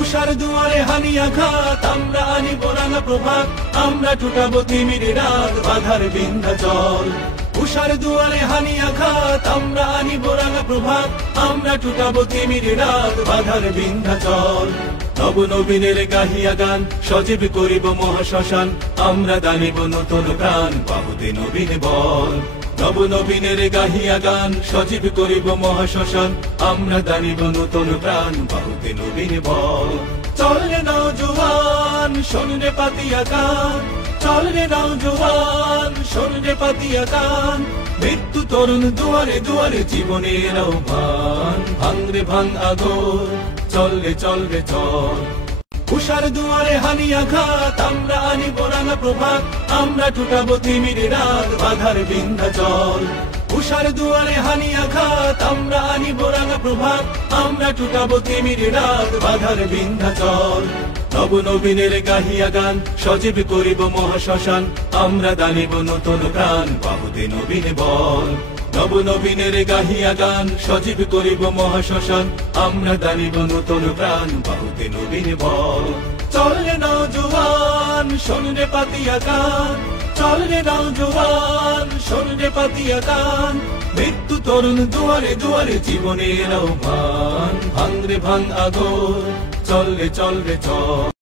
উষার দুয়ারে হানি আঘাত, আমরা আনিব রাঙা প্রভাত, আমরা টুটাবো তিমির রাত বাধার বিন্ধ্যাচল। উষার দুয়ারে হানি আঘাত, আমরা আনিব রাঙা প্রভাত, আমরা টুটাবো তিমির রাত বাধার বিন্ধ্যাচল। নব নবীনের গাহিয়া গান, সজীব করিব মহাশ্মশান, আমরা দানিব নতুন প্রাণ, পাবতে নবীন বল। নব নবীনের গাহিয়া গান, সজীব করিব মহাশ্মশান, আমরা দানিব নতুন প্রাণ, পাবতে নবীন বল। চল রে নওজোয়ান, শোন রে পাতিয়া গান, চল রে নওজোয়ান, শোন রে পাতিয়া গান। মৃত্যু তরুণ দুয়ারে দুয়ারে জীবনের আহ্বান, ভাঙ রে ভাঙ আগর, চল রে চল রে চল। উষার দুয়ারে হানি আঘাত, আমরা আনিব রাঙা প্রভাত, আমরা টুটাবো তিমির রাত বাধার বিন্ধ্যাচল। উষার দুয়ারে হানি আঘাত, আমরা আনিব রাঙা প্রভাত, আমরা টুটাবো তিমির রাত বাধার বিন্ধ্যাচল। নব নবীনের গাহিয়া গান, সজীব করিব মহাশ্মশান, আমরা দানিব নতুন প্রাণ, পাবতে নবীন বল। নব নবীনের গাহিয়া গান, সজীব করিব মহাশ্মশান, আমরা দানিব নতুন প্রাণ, পাবতে নবীন বল। চল রে নওজোয়ান, শোন রে পাতিয়া গান, চল রে নওজোয়ান, শোন রে পাতিয়া গান। মৃত্যু তরুণ দুয়ারে দুয়ারে জীবনের আহ্বান, ভাঙ রে ভাঙ আগর, চল রে চল রে চল।